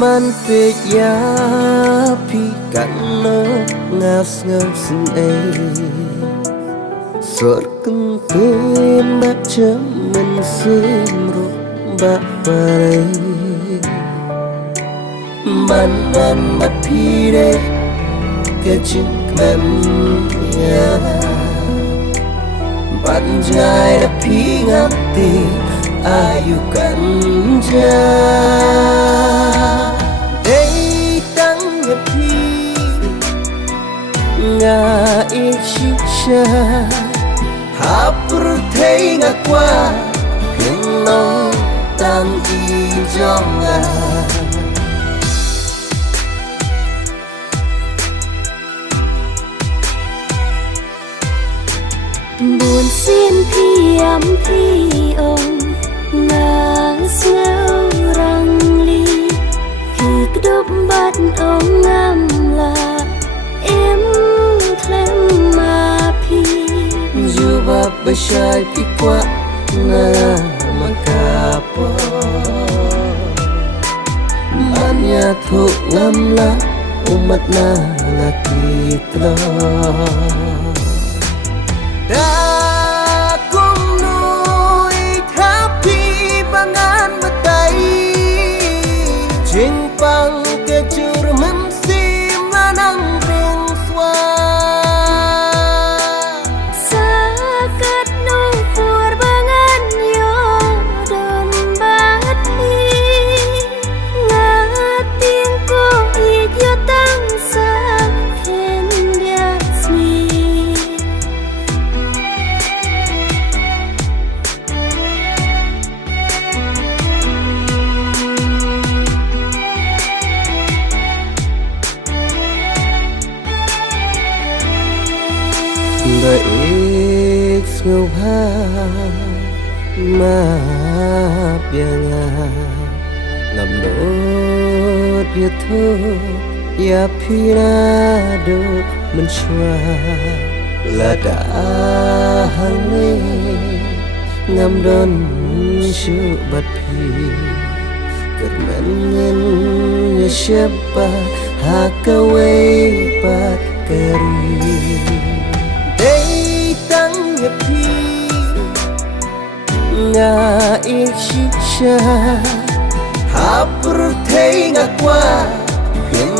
man pe ya pi kan no ngas sin ai sor kun pe ma cham man sim ro ba pare man ma pi de ke ching mem ya ban jai da pi ngam ti ayu kan ja dei tang ya pi nga isha hapur thei nga kwa hin no tang i jonga buồn xin phiếm thi ông ngang sâu răng ly khi đốt bắt ông ngâm là em thêm mà phi dù bab bashai pi kwa na makapo manya thu ngam la umat na nakitlo đã cùng nuôi tháp phi bangan matay chinh pang ke chur mem sim manang ring swa sakat nu pur bangan yo don bat phi ngating ko idyo tang sa ken dia sweet baik ngubha ma bianga ngam nốt ya thu ya phira do man shwa la da hang ne ngam don shu bat phi kat man ngin ya shapa ha ka wei pat kari ya pi nga isha hapur thei nga kwa hin